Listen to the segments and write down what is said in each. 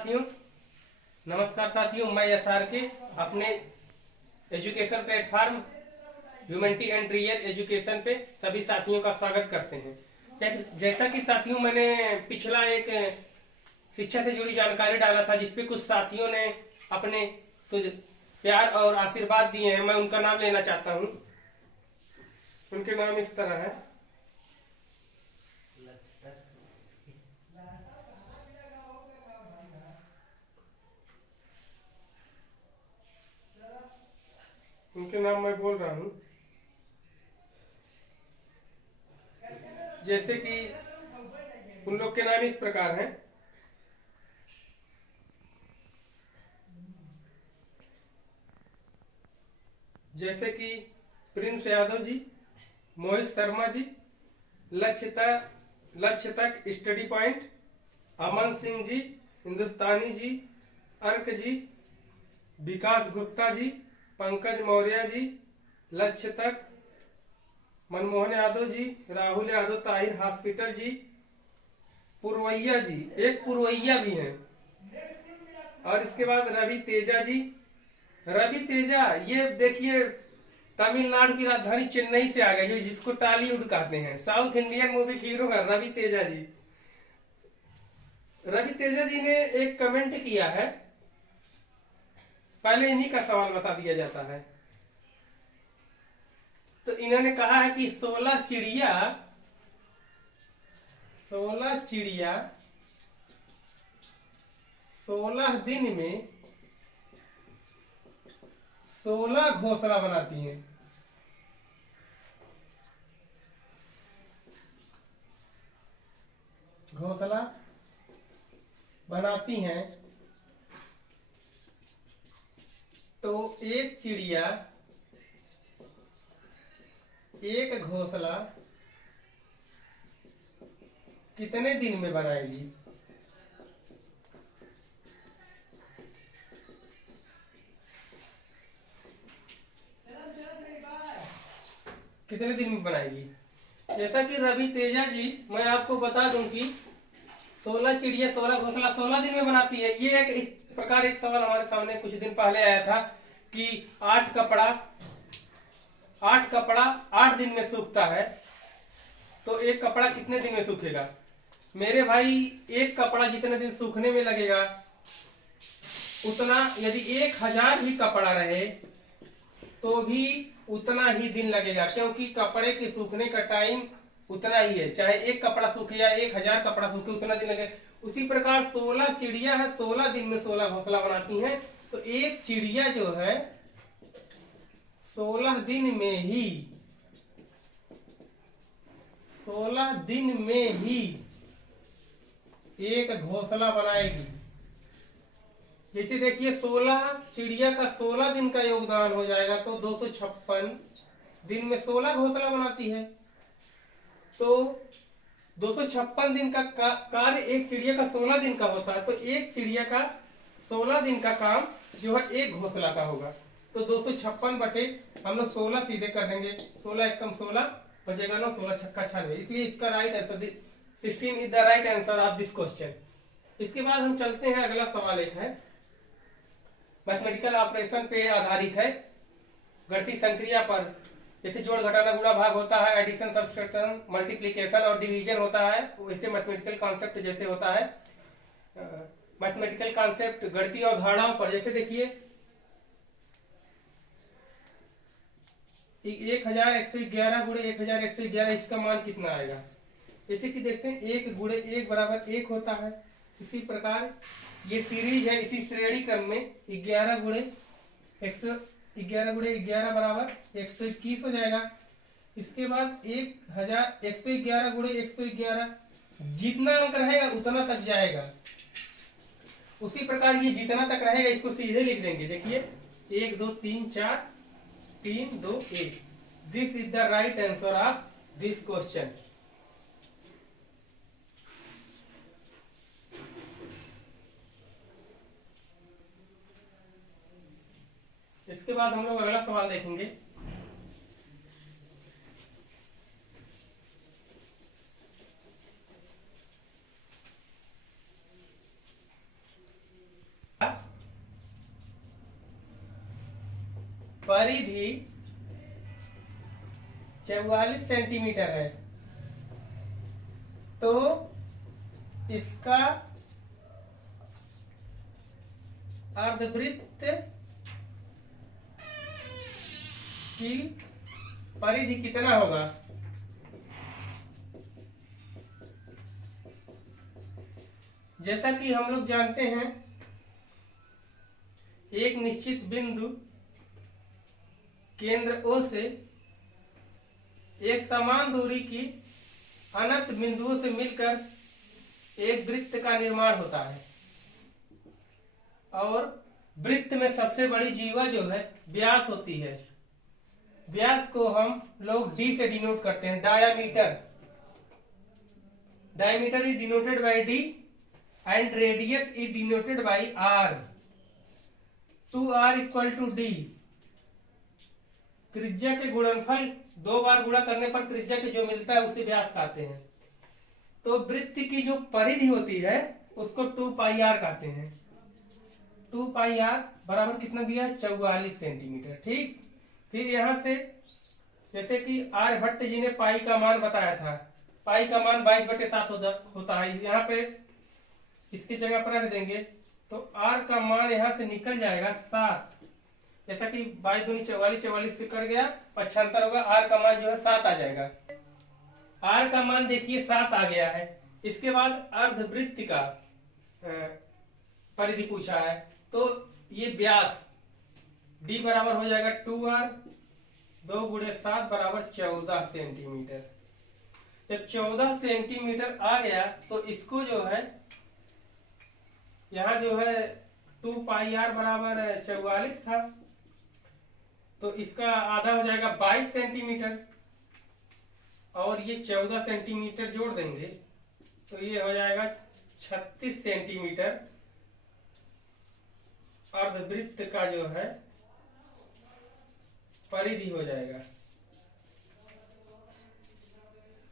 नमस्कार साथियों, मैं एसआर के अपने education platform humanity and real education पे सभी साथियों का स्वागत करते हैं। जैसा कि साथियों मैंने पिछला एक शिक्षा से जुड़ी जानकारी डाला था जिसपे कुछ साथियों ने अपने प्यार और आशीर्वाद दिए हैं। मैं उनका नाम लेना चाहता हूँ। उनके नाम इस तरह है। उनके नाम मैं बोल रहा हूँ, जैसे कि उन लोग के नाम इस प्रकार हैं। जैसे कि प्रिंस यादव जी, मोहित शर्मा जी, लक्ष्य तक स्टडी पॉइंट, अमन सिंह जी, हिंदुस्तानी जी, अर्क जी, विकास गुप्ता जी, पंकज मौर्य जी, लक्ष्य तक, मनमोहन यादव जी, राहुल यादव ताहिर हॉस्पिटल जी, पुरवैया जी, एक पुरवैया भी हैं। और इसके बाद रवि तेजा जी। रवि तेजा, ये देखिए तमिलनाडु की राजधानी चेन्नई से आ गए, जो जिसको टॉलीवुड कहते हैं, साउथ इंडियन मूवी हीरो है रवि तेजा जी। रवि तेजा जी ने एक कमेंट किया है, पहले इन्हीं का सवाल बता दिया जाता है। तो इन्होंने कहा है कि 16 चिड़िया 16 दिन में 16 घोंसला बनाती हैं। घोंसला बनाती हैं तो एक चिड़िया एक घोंसला कितने दिन में बनाएगी? कितने दिन में बनाएगी? जैसा कि रवि तेजा जी, मैं आपको बता दूं कि 16 चिड़िया 16 घोंसला 16 दिन में बनाती है। ये एक इस प्रकार एक सवाल हमारे सामने कुछ दिन पहले आया था कि 8 कपड़ा 8 दिन में सूखता है, तो एक कपड़ा कितने दिन में सूखेगा? मेरे भाई, एक कपड़ा जितने दिन सूखने में लगेगा उतना, यदि 1000 भी कपड़ा रहे तो भी उतना ही दिन लगेगा, क्योंकि कपड़े के सूखने का टाइम उतना ही है। चाहे एक कपड़ा सूखे या 1000 कपड़ा सूखे, उतना दिन लगेगा। उसी प्रकार 16 चिड़िया है, 16 दिन में 16 घोंसला बनाती हैं। तो एक चिड़िया जो है 16 दिन में ही एक घोंसला बनाएगी। जैसे देखिए 16 चिड़िया का 16 दिन का योगदान हो जाएगा, तो 256 दिन में 16 घोंसला बनाती है। तो 256 दिन का कार्य एक चिड़िया का 16 दिन का होता है, तो एक चिड़िया का 16 दिन का काम जो है एक घोंसला का होगा। तो 256 बटे हम लोग 16 सीधे कर देंगे, 16 एकम 16 बचेगा 9, 16 छक्का 96। इसलिए इसका right answer 16 is the right answer of this question. इसके बाद हम चलते हैं, अगला सवाल एक है मैथमेटिकल ऑपरेशन पे आधारित है, गणितीय संक्रिया पर। जैसे जोड़ घटाना गुणा भाग होता है, एडिशन सब्सट्रैक्शन मल्टीप्लिकेशन और डिवीजन होता है, वैसे मैथमेटिकल कॉन्सेप्ट जैसे होता है, मैथमेटिकल कॉन्सेप्ट गणितीय अवधारणाओं पर। जैसे देखिए 1111 गुणे 1111, इसका मान कितना आएगा? जैसे कि देखते हैं 1 गुणे 1 बराबर 1 होता है। इसी प्रकार ये सीरीज है, इसी श्रेणी क्रम में 11 गुणे 11 बराबर 121 हो जाएगा। इसके बाद 111 गुणे 111, जितना अंक रहेगा उतना तक जाएगा। उसी प्रकार ये जितना तक रहेगा इसको सीधे लिख देंगे। देखिए 1 2 3 4 3 2 1। This is the right answer of this question. इसके बाद हम लोग अगला सवाल देखेंगे। परिधि 44 सेंटीमीटर है तो इसका अर्धवृत्त की परिधि कितना होगा? जैसा कि हम लोग जानते हैं एक निश्चित बिंदु केंद्र O से एक समान दूरी की अनंत बिंदुओं से मिलकर एक वृत्त का निर्माण होता है और वृत्त में सबसे बड़ी जीवा जो है व्यास होती है। व्यास को हम लोग D से डिनोट करते हैं, diameter. Diameter is denoted by D and radius is denoted by R. 2R equal to D. त्रिज्या के गुणनफल दो बार गुणा करने पर त्रिज्या के जो मिलता है उसे व्यास कहते हैं। तो वृत्त की जो परिधि होती है उसको 2 पाई आर कहते हैं। 2 पाई आर बराबर कितना दिया है? 44 सेंटीमीटर। ठीक, फिर यहां से जैसे कि आर्यभट्ट जी ने पाई का मान बताया था, पाई का मान 22/7 होता है। यहाँ पे इसकी जगह पर रख देंगे तो r का मान यहाँ से निकल जाएगा 7। जैसा कि 22 दूनी 44, 44 से कर गया 75 होगा, r का मान जो है 7 आ जाएगा। r का मान देखिए 7 आ गया है। इसके बाद अर्धवृत्त का परिधि पूछा है तो ये व्यास d बराबर हो जाएगा 2r, 2 गुणे 7 बराबर 14 सेंटीमीटर। जब 14 सेंटीमीटर आ गया तो इसको जो है यहाँ जो है 2 पाई आर बराबर 44 था तो इसका आधा हो जाएगा 22 सेंटीमीटर और ये 14 सेंटीमीटर जोड़ देंगे तो ये हो जाएगा 36 सेंटीमीटर अर्धवृत्त का जो है परिधि हो जाएगा।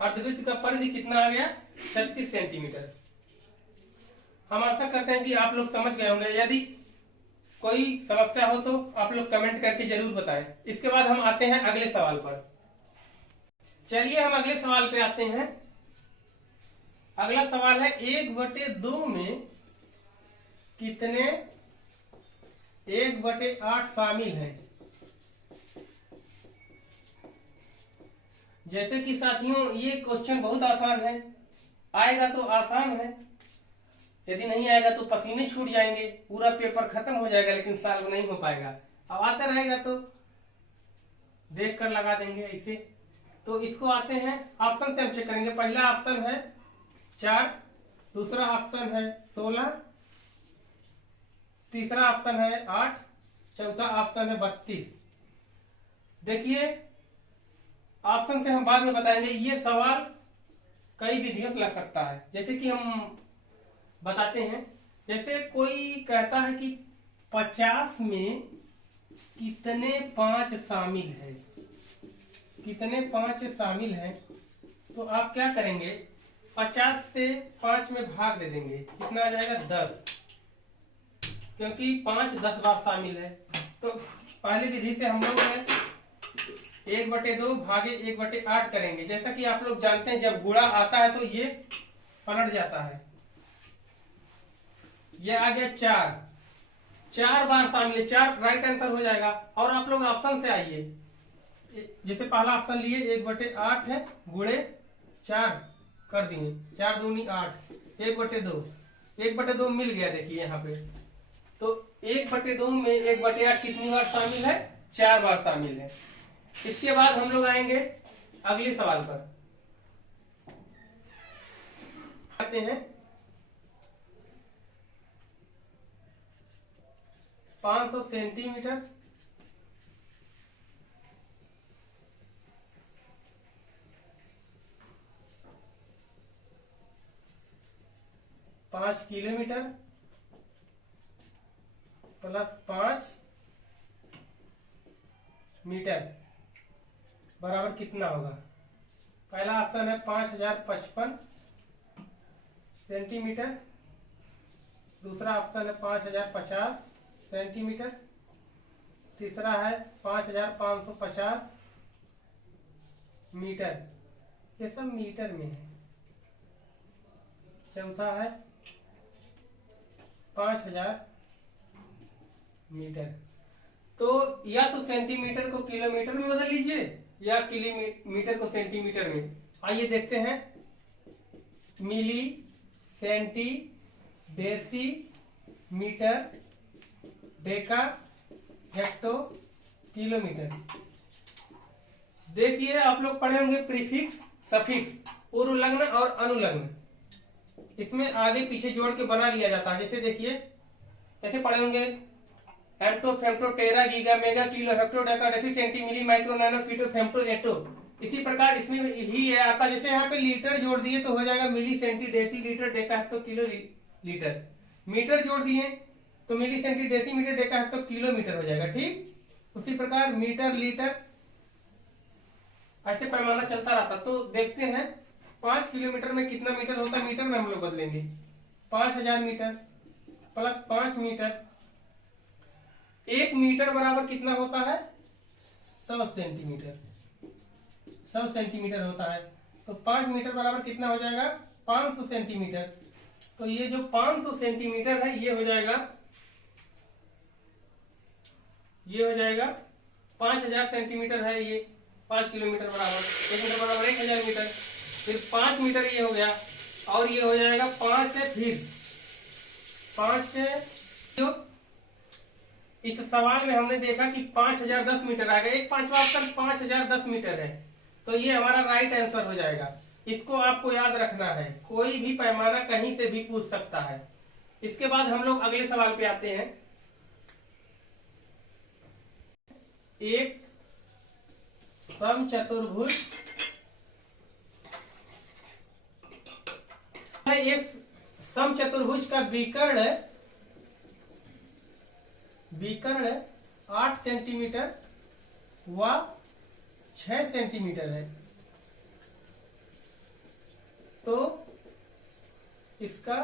अर्धवृत्त का परिधि कितना आ गया? 36 सेंटीमीटर। हम आशा करते हैं कि आप लोग समझ गए होंगे। यदि कोई समस्या हो तो आप लोग कमेंट करके जरूर बताएं। इसके बाद हम आते हैं अगले सवाल पर। चलिए हम अगले सवाल पे आते हैं। अगला सवाल है 1/2 में कितने 1/8 शामिल है? जैसे कि साथियों ये क्वेश्चन बहुत आसान है, आएगा तो आसान है, यदि नहीं आएगा तो पसीने छूट जाएंगे, पूरा पेपर खत्म हो जाएगा लेकिन सॉल्व नहीं हो पाएगा। अब आता रहेगा तो देख कर लगा देंगे ऐसे। तो इसको आते हैं ऑप्शन से हम चेक करेंगे। पहला ऑप्शन है 4, दूसरा ऑप्शन है 16, तीसरा ऑप्शन है 8, चौथा ऑप्शन है 32। देखिए ऑप्शन से हम बाद में बताएंगे। ये सवाल कई विधियों से लग सकता है, जैसे कि हम बताते हैं। जैसे कोई कहता है कि 50 में कितने 5 शामिल है, कितने 5 शामिल हैं, तो आप क्या करेंगे 50 से 5 में भाग दे देंगे, कितना आ जाएगा 10, क्योंकि 5 10 बार शामिल है। तो पहली विधि से हम लोग 1/2 भागे 1/8 करेंगे। जैसा कि आप लोग जानते हैं जब गुणा आता है तो ये पलट जाता है। ये आ गया 4 बार शामिल है, 4 राइट आंसर हो जाएगा। और आप लोग ऑप्शन से आइए, जैसे पहला ऑप्शन लिए 1/8 है, गुणे 4 कर दिए, 4 दूनी 8, 1/2, 1/2 मिल गया। देखिए यहाँ पे तो 1/2 में 1/8 कितनी बार शामिल है? 4 बार शामिल है। इसके बाद हम लोग आएंगे अगले सवाल पर। आते हैं 500 सेंटीमीटर 5 किलोमीटर प्लस 5 मीटर बराबर कितना होगा? पहला ऑप्शन है 5055 सेंटीमीटर, दूसरा ऑप्शन है 5050 सेंटीमीटर, तीसरा है 5550 मीटर, ये सब मीटर में है। चौथा है 5000 मीटर। तो या तो सेंटीमीटर को किलोमीटर में बदल लीजिए या किलोमीटर को सेंटीमीटर में। आइए देखते हैं, milli, centi, deci, metre, deca, hecto, kilometre. देखिए आप लोग पढ़े होंगे प्रीफिक्स, सफिक्स, पूर्व लग्न और अनुलग्न। इसमें आगे पीछे जोड़ के बना लिया जाता है। जैसे देखिए ऐसे पढ़े होंगे, एम्टो, femto, tera, giga, mega, kilo, hecto, deca, deci, centi, milli, micro, nano, फीटो, फेम्टो, एटो। इसी प्रकार इसमें ही है आता। जैसे यहाँ पे लीटर जोड़ दिए तो हो जाएगा milli, centi, deci, litre, deca, hecto, kilo, litre. Metre जोड़ दिए तो milli, centi, deci, metre, deca, hecto, kilometre हो जाएगा। ठीक उसी प्रकार मीटर, लीटर, ऐसे पैमाना चलता रहता। तो देखते हैं 5 किलोमीटर में कितना मीटर होता है। मीटर में हम लोग बदलेंगे, 5000 मीटर प्लस 5 मीटर। 1 मीटर बराबर कितना होता है, 100 सेंटीमीटर। 100 सेंटीमीटर होता है। तो 5 मीटर बराबर कितना हो जाएगा, 500 सेंटीमीटर। तो ये जो 500 सेंटीमीटर है ये हो जाएगा 5000 सेंटीमीटर है। ये 5 किलोमीटर बराबर 1 मीटर बराबर 1000 मीटर। फिर 5 मीटर ये हो गया और ये हो जाएगा 5 से, फिर 5 से जो इस सवाल में हमने देखा कि 5010 मीटर आ गया। एक पांचवा ऑप्शन 5010 मीटर है, तो ये हमारा राइट आंसर हो जाएगा। इसको आपको याद रखना है, कोई भी पैमाना कहीं से भी पूछ सकता है। इसके बाद हम लोग अगले सवाल पे आते हैं। एक समचतुर्भुज है, एक समचतुर्भुज का विकर्ण 8 सेंटीमीटर व 6 सेंटीमीटर है। तो इसका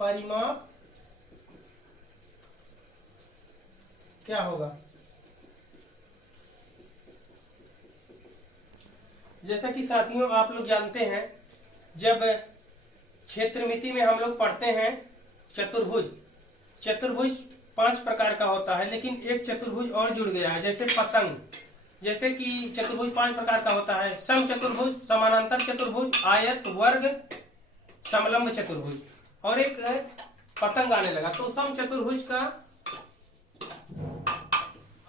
परिमाप क्या होगा। जैसा कि साथियों आप लोग जानते हैं, जब क्षेत्रमिति में हम लोग पढ़ते हैं चतुर्भुज 5 प्रकार का होता है, लेकिन एक चतुर्भुज और जुड़ गया है, जैसे पतंग। जैसे कि चतुर्भुज 5 प्रकार का होता है, समचतुर्भुज, समानांतर चतुर्भुज, आयत, वर्ग, समलंब चतुर्भुज, और एक पतंग आने लगा। तो समचतुर्भुज का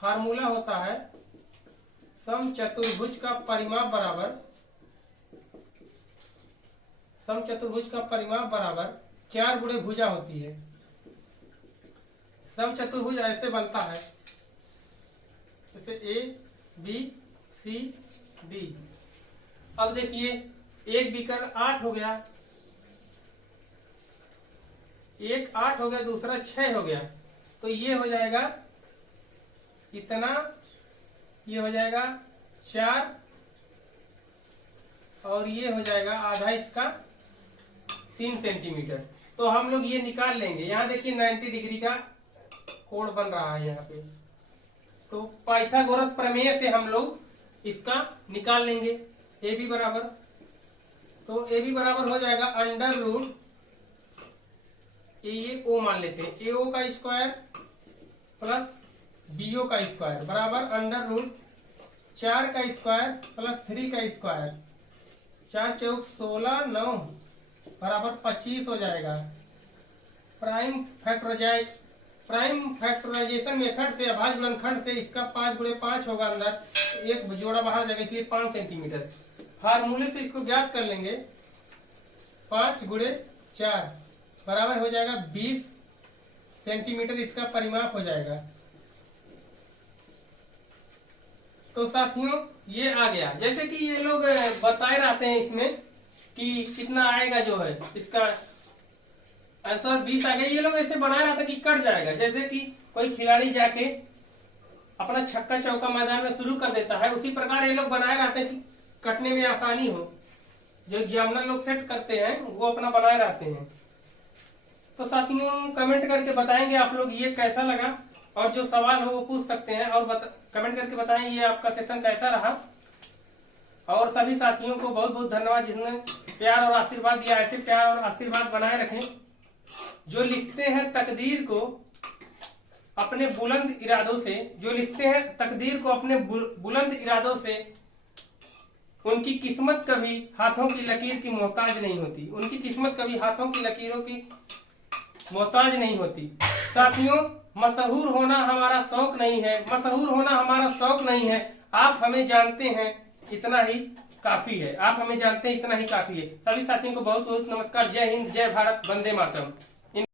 फार्मूला होता है, समचतुर्भुज का परिमाप बराबर 4 गुणे भुजा होती है। समचतुर्भुज ऐसे बनता है, जैसे ए बी सी डी। अब देखिए एक विकर्ण 8 हो गया, एक 8 हो गया, दूसरा 6 हो गया। तो ये हो जाएगा इतना, ये हो जाएगा 4 और ये हो जाएगा आधा इसका 3 सेंटीमीटर। तो हम लोग ये निकाल लेंगे। यहाँ देखिए 90 डिग्री का कोण बन रहा है यहाँ पे। तो पाइथागोरस प्रमेय से हम लोग इसका निकाल लेंगे। ए बी बराबर, तो ए बी बराबर हो जाएगा अंडर रूट ये ओ मान लेते हैं, ए ओ का स्क्वायर प्लस बी ओ का स्क्वायर बराबर अंडर रूट 4 का स्क्वायर प्लस 3 का स्क्वायर। 4 चौक 16, 9 बराबर 25 हो जाएगा। प्राइम फैक्टराइजेशन मेथड से, अभाज्य गुणनखंड से इसका 5 गुणे 5 होगा अंदर, एक जोड़ा बाहर जाएगा, इसलिए 5 सेंटीमीटर। फार्मूले से इसको ज्ञात कर लेंगे, 5 गुणे 4 बराबर हो जाएगा 20 सेंटीमीटर इसका परिमाप हो जाएगा। तो साथियों ये आ गया। जैसे कि ये लोग बताए रहते हैं इसमें कि कितना आएगा, जो है इसका आंसर 20 आ गया। ये लोग ऐसे बनाया रहता कि कट जाएगा। जैसे कि कोई खिलाड़ी जाके अपना छक्का चौका मैदान में शुरू कर देता है, उसी प्रकार ये लोग बनाए रहते हैं कि कटने में आसानी हो। जो एग्जामिनर लोग सेट करते हैं वो अपना बनाए रहते हैं। तो साथियों कमेंट करके बताएंगे आप लोग ये कैसा लगा। और जो सवाल हो वो पूछ सकते हैं और कमेंट करके बताएं ये आपका सेशन कैसा रहा। और सभी साथियों को बहुत बहुत धन्यवाद जिसने प्यार और आशीर्वाद दिया। ऐसे प्यार और आशीर्वाद बनाए रखें। जो लिखते हैं तकदीर को अपने बुलंद इरादों से, जो लिखते हैं तकदीर को अपने बुलंद इरादों से, उनकी किस्मत कभी हाथों की लकीर की मोहताज नहीं होती। उनकी किस्मत कभी हाथों की लकीरों की मोहताज नहीं होती। साथियों, मशहूर होना हमारा शौक नहीं है, मशहूर होना हमारा शौक नहीं है। आप हमें जानते हैं इतना ही काफी है, आप हमें जानते हैं इतना ही काफी है। सभी साथियों को बहुत बहुत नमस्कार। जय हिंद, जय भारत, वंदे मातरम।